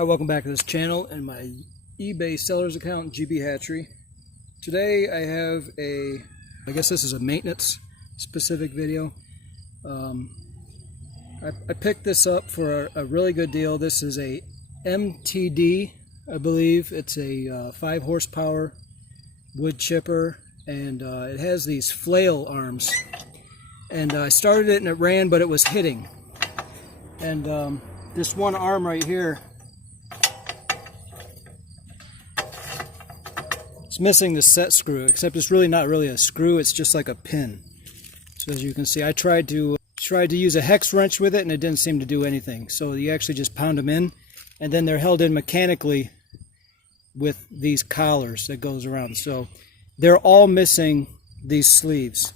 Hi, welcome back to this channel and my eBay sellers account, GB Hatchery. Today I have I guess this is a maintenance specific video. I picked this up for a really good deal. This is a MTD, I believe. It's a 5 horsepower wood chipper, and it has these flail arms. And I started it and it ran, but it was hitting. And this one arm right here, it's missing the set screw, except it's really not really a screw, it's just like a pin. So as you can see, I tried to use a hex wrench with it and it didn't seem to do anything. So you actually just pound them in, and then they're held in mechanically with these collars that goes around. So they're all missing these sleeves.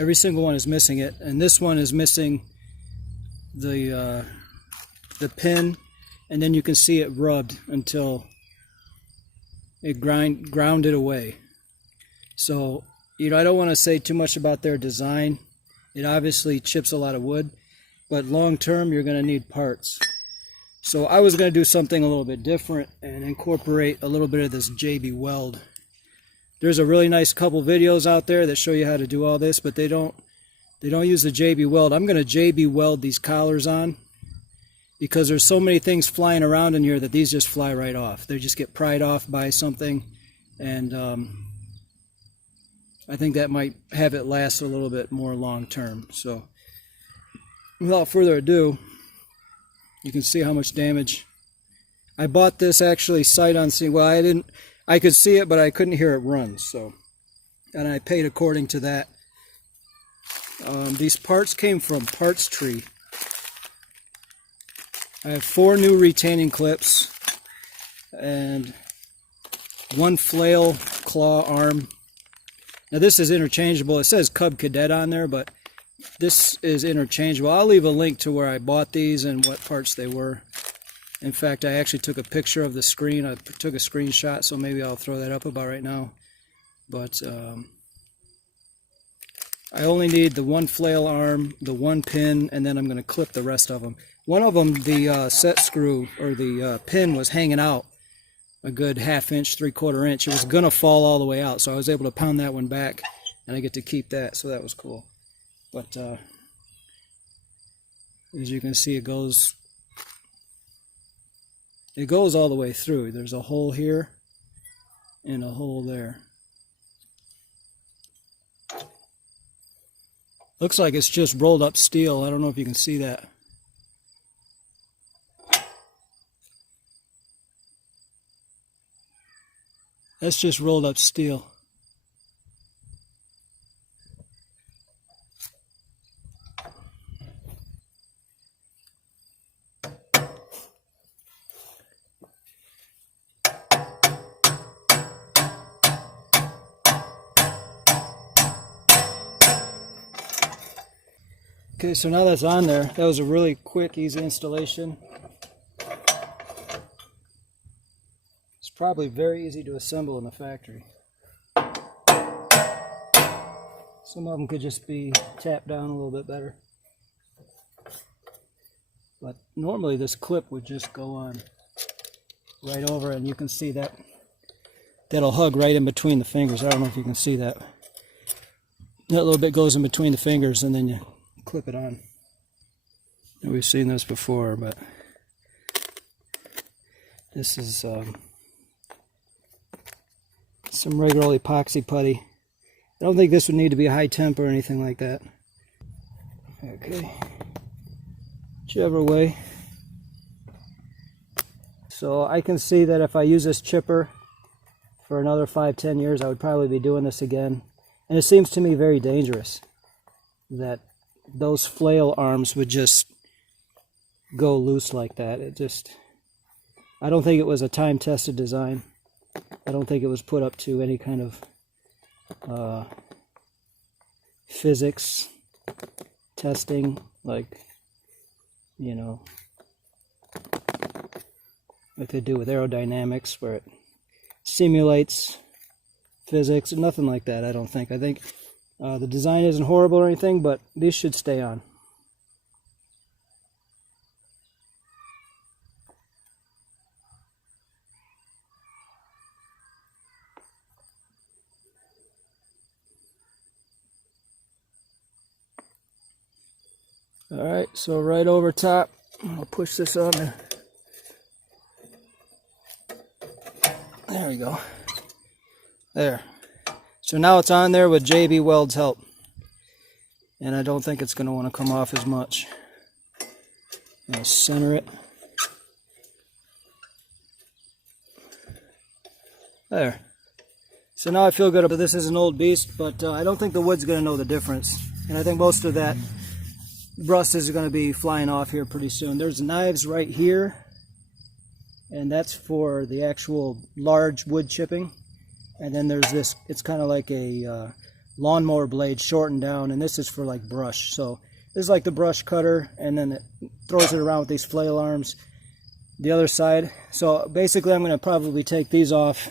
Every single one is missing it, and this one is missing the pin, and then you can see it rubbed until it grounded away. So, I don't want to say too much about their design. It obviously chips a lot of wood, but long term you're going to need parts. So I was going to do something a little bit different and incorporate a little bit of this JB Weld. There's a really nice couple videos out there that show you how to do all this, but they don't use the JB Weld. I'm going to JB Weld these collars on, because there's so many things flying around in here that these just fly right off. They just get pried off by something, and I think that might have it last a little bit more long term. So without further ado, you can see how much damage. I bought this actually sight unseen. Well, I could see it, but I couldn't hear it run. So, and I paid according to that. These parts came from Parts Tree. I have 4 new retaining clips and 1 flail claw arm. Now this is interchangeable. It says Cub Cadet on there, but this is interchangeable. I'll leave a link to where I bought these and what parts they were. In fact, I actually took a picture of the screen. I took a screenshot, so maybe I'll throw that up about right now. But I only need the 1 flail arm, the 1 pin, and then I'm going to clip the rest of them. One of them, the set screw, or the pin, was hanging out a good 1/2 inch, 3/4 inch. It was going to fall all the way out, so I was able to pound that one back, and I get to keep that, so that was cool. But as you can see, it goes all the way through. There's a hole here and a hole there. Looks like it's just rolled up steel. I don't know if you can see that. That's just rolled up steel. Okay, so now that's on there. That was a really quick, easy installation. It's probably very easy to assemble in the factory. Some of them could just be tapped down a little bit better. But normally this clip would just go on right over, and you can see that that'll hug right in between the fingers. I don't know if you can see that. That little bit goes in between the fingers, and then you clip it on. And we've seen this before, but this is some regular old epoxy putty. I don't think this would need to be a high temp or anything like that. Okay, whichever way. So I can see that if I use this chipper for another 5-10 years, I would probably be doing this again. And it seems to me very dangerous that those flail arms would just go loose like that. I don't think it was a time-tested design. I don't think it was put up to any kind of physics testing, like, like they do with aerodynamics, where it simulates physics. Nothing like that, I don't think. I think the design isn't horrible or anything, but these should stay on. Alright, so right over top, I'll push this on there. There we go. There. So now it's on there with JB Weld's help. And I don't think it's going to want to come off as much. I'll center it. There. So now I feel good. This is an old beast, but I don't think the wood's going to know the difference. And I think most of that rust is going to be flying off here pretty soon. There's knives right here, and that's for the actual large wood chipping. And then there's this, it's kind of like a lawnmower blade shortened down, and this is for like brush. So this is like the brush cutter, and then it throws it around with these flail arms. The other side. So basically I'm going to probably take these off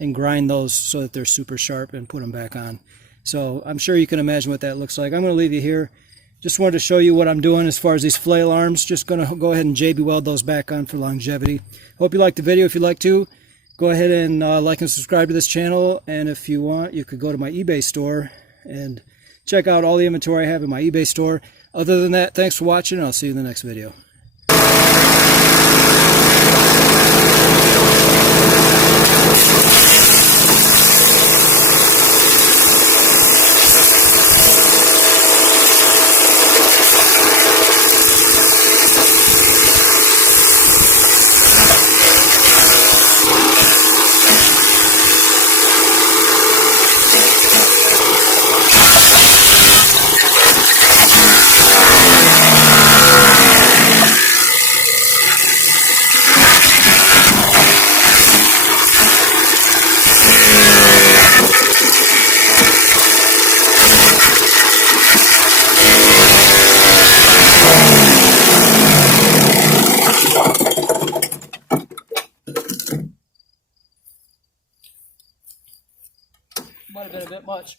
and grind those so that they're super sharp and put them back on. So I'm sure you can imagine what that looks like. I'm going to leave you here. Just wanted to show you what I'm doing as far as these flail arms. Just going to go ahead and JB weld those back on for longevity. Hope you liked the video. If you'd like to, go ahead and like and subscribe to this channel. And if you want, you could go to my eBay store and check out all the inventory I have in my eBay store. Other than that, thanks for watching, and I'll see you in the next video. Might have been a bit much.